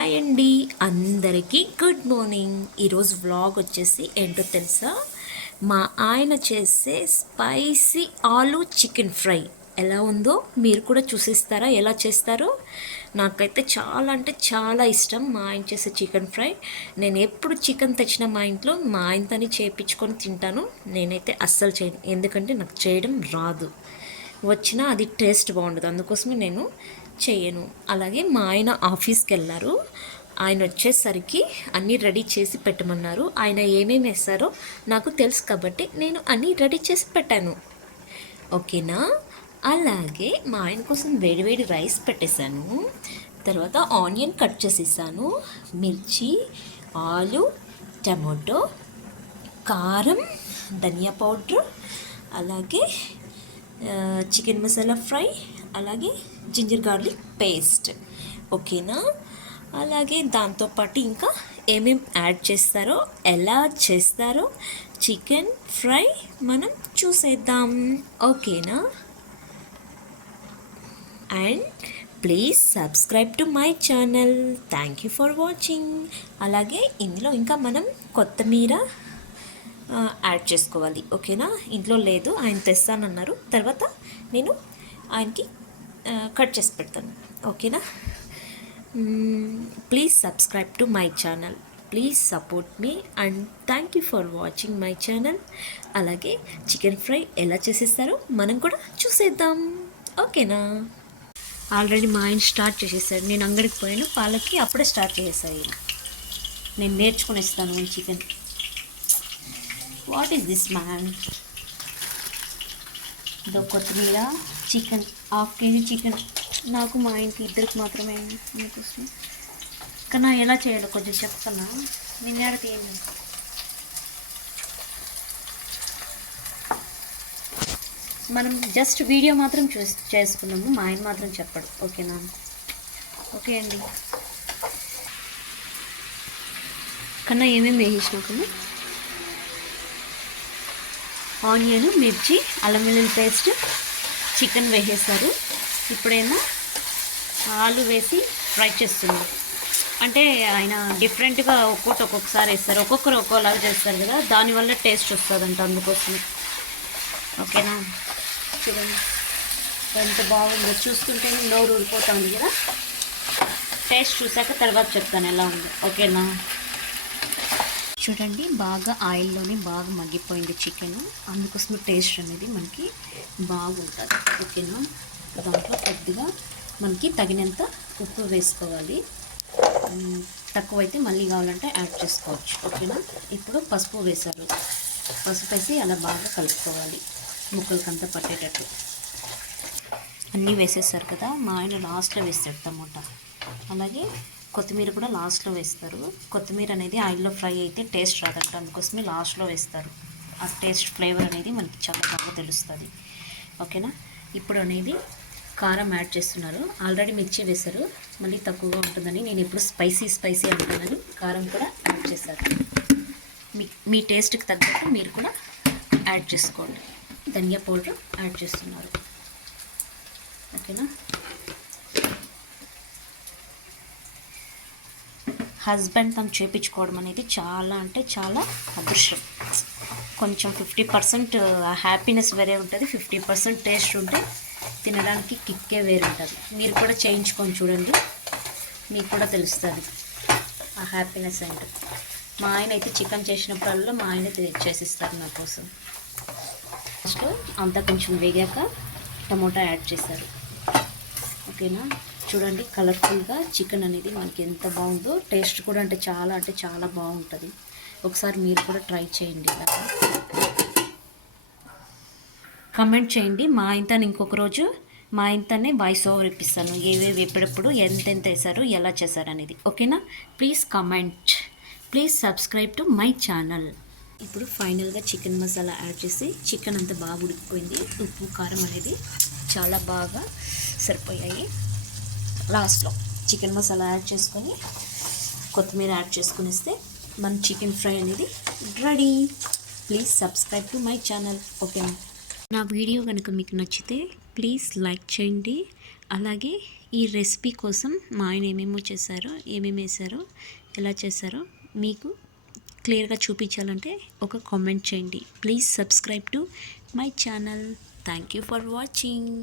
Hi అండి, అందరికీ good morning. ఈరోజు వ్లాగ్ వచ్చేసి ఏంటో తెలుసా? మా ఆయన చేసే స్పైసీ ఆలూ చికెన్ ఫ్రై ఎలా ఉందో మీరు కూడా చూసిస్తారా ఎలా చేస్తారో. నాకైతే చాలా అంటే చాలా ఇష్టం మా ఆయన చేసే చికెన్ ఫ్రై. నేను ఎప్పుడు చికెన్ తెచ్చినా మా ఇంట్లో మా ఆయనతోని చేయించుకొని తింటాను. నేనైతే అస్సలు చేయను, ఎందుకంటే నాకు చేయడం రాదు. వచ్చినా అది టేస్ట్ బాగుండదు, అందుకోసమే నేను చేయను. అలాగే మా ఆయన ఆఫీస్కి వెళ్ళారు. ఆయన వచ్చేసరికి అన్నీ రెడీ చేసి పెట్టమన్నారు. ఆయన ఏమేమి వేస్తారో నాకు తెలుసు కాబట్టి నేను అన్నీ రెడీ చేసి పెట్టాను, ఓకేనా. అలాగే మా ఆయన కోసం వేడివేడి రైస్ పెట్టేశాను. తర్వాత ఆనియన్ కట్ చేసేసాను, మిర్చి, ఆలు, టమాటో, కారం, ధనియా పౌడర్, అలాగే చికెన్ మసాలా ఫ్రై, అలాగే జింజర్ గార్లిక్ పేస్ట్, ఓకేనా. అలాగే దాంతోపాటు ఇంకా ఏమేమి యాడ్ చేస్తారో ఎలా చేస్తారో చికెన్ ఫ్రై మనం చూసేద్దాం, ఓకేనా. And please subscribe to my channel. Thank you for watching. అలాగే ఇందులో ఇంకా మనం కొత్తిమీర యాడ్ చేసుకోవాలి, ఓకేనా. ఇంట్లో లేదు, ఆయన తెస్తానన్నారు. తర్వాత నేను ఆయనకి కట్ చేసి పెడతాను, ఓకేనా. Please subscribe to my channel, please support me and thank you for watching my channel. అలాగే చికెన్ ఫ్రై ఎలా చేసేస్తారో మనం కూడా చూసేద్దాం, ఓకేనా. ఆల్రెడీ మా ఆయన స్టార్ట్ చేసేసాడు. నేను అంగడికి పోయాను పాలకి, అప్పుడే స్టార్ట్ చేసేసాయి. నేను నేర్చుకుని ఇస్తాను chicken. What is this man? ఇదో కొత్తిమీర, చికెన్, 1/2 కేజీ చికెన్. నాకు మా ఇంటి ఇద్దరికి మాత్రమే అందుకోసం. కన్నా ఎలా చేయాలో కొంచెం చెప్తానా? నిన్న తీయండి. మనం జస్ట్ వీడియో మాత్రం చేసుకున్నాము, మా ఆయన మాత్రం చెప్పడు, ఓకేనా. ఓకే అండి. కన్నా ఏమేమి వేసేసినా కన్నా ఆనియన్, మిర్చి, అల్లం వెల్లుల్లి పేస్ట్, చికెన్ వేసేస్తారు. ఇప్పుడేమో ఆలు వేసి ఫ్రై చేస్తున్నారు. అంటే ఆయన డిఫరెంట్గా ఒక్కొక్కసారి వేస్తారు, ఒక్కొక్కరు ఒక్కోలాగా చేస్తారు కదా, దానివల్ల టేస్ట్ వస్తుందంట, అందుకోసమే, ఓకేనా. చూడండి ఎంత బాగుందో, చూస్తుంటే నోరు ఊరిపోతుంది కదా. టేస్ట్ చూసాక తర్వాత చెప్తాను ఎలా ఉందో, ఓకేనా. చూడండి బాగా ఆయిల్లోనే బాగా మగ్గిపోయింది చికెన్, అందుకోసమే టేస్ట్ అనేది మనకి బాగుంటుంది, ఓకేనా. దాంట్లో కొద్దిగా మనకి తగినంత ఉప్పు వేసుకోవాలి, తక్కువైతే మళ్ళీ కావాలంటే యాడ్ చేసుకోవచ్చు, ఓకేనా. ఇప్పుడు పసుపు వేశారు, పసుపు వేసి అలా బాగా కలుపుకోవాలి ముక్కలకంతా పట్టేటట్టు. అన్నీ వేసేసారు కదా. మా ఆయన లాస్ట్లో వేస్తాడు టమోటా, అలాగే కొత్తిమీర కూడా లాస్ట్లో వేస్తారు. కొత్తిమీర అనేది ఆయిల్లో ఫ్రై అయితే టేస్ట్ రాదంట, అందుకోసమే లాస్ట్లో వేస్తారు. ఆ టేస్ట్ ఫ్లేవర్ అనేది మనకి చాలా బాగా తెలుస్తుంది, ఓకేనా. ఇప్పుడు అనేది కారం యాడ్ చేస్తున్నారు. ఆల్రెడీ మిర్చి వేశారు, మళ్ళీ తక్కువగా ఉంటుందని నేను ఎప్పుడు స్పైసీ అంటున్నాను. కారం కూడా యాడ్ చేశారు. మీ టేస్ట్కి తగ్గట్టు మీరు కూడా యాడ్ చేసుకోండి. ధనియా పౌడర్ యాడ్ చేస్తున్నారు, ఓకేనా. హస్బెండ్ తను చేయించుకోవడం అనేది చాలా అంటే చాలా అదృష్టం. కొంచెం 50% హ్యాపీనెస్ వేరే ఉంటుంది, 50% టేస్ట్ ఉంటే తినడానికి కిక్కే వేరే ఉంటుంది. మీరు కూడా చేయించుకొని చూడండి, మీకు కూడా తెలుస్తుంది ఆ హ్యాపీనెస్ ఏంటో. మా ఆయన అయితే చికెన్ చేసినప్పుడల్లా మా ఆయన చేసిస్తారు నా కోసం. ఫస్ట్ అంతా కొంచెం వేగాక టమోటా యాడ్ చేశారు, ఓకేనా. చూడండి కలర్ఫుల్గా చికెన్ అనేది మనకి ఎంత బాగుందో, టేస్ట్ కూడా అంటే చాలా బాగుంటుంది. ఒకసారి మీరు కూడా ట్రై చేయండి, కమెంట్ చేయండి. మా ఆయనతో ఇంకొక రోజు మా ఆయనతోనే వాయిస్ ఓవర్ ఇప్పిస్తాను, ఏవేవి ఎప్పుడెప్పుడు ఎంత వేశారు ఎలా చేశారు అనేది, ఓకేనా. Please comment, please subscribe to my channel. ఇప్పుడు ఫైనల్గా చికెన్ మసాలా యాడ్ చేసి చికెన్ అంతా బాగా ఉడికిపోయింది. ఉప్పు కారం అనేది చాలా బాగా సరిపోయాయి. లాస్ట్లో చికెన్ మసాలా యాడ్ చేసుకొని కొత్తిమీర యాడ్ చేసుకునిస్తే మన చికెన్ ఫ్రై అనేది ready. Please subscribe to my channel, ఓకేనా. నా వీడియో కనుక మీకు నచ్చితే ప్లీజ్ లైక్ చేయండి, అలాగే ఈ రెసిపీ కోసం మా ఆయన ఏమేమి వేశారో ఎలా చేశారో మీకు క్లియర్గా చూపించాలంటే ఒక కామెంట్ చేయండి. Please subscribe to my channel. Thank you for watching.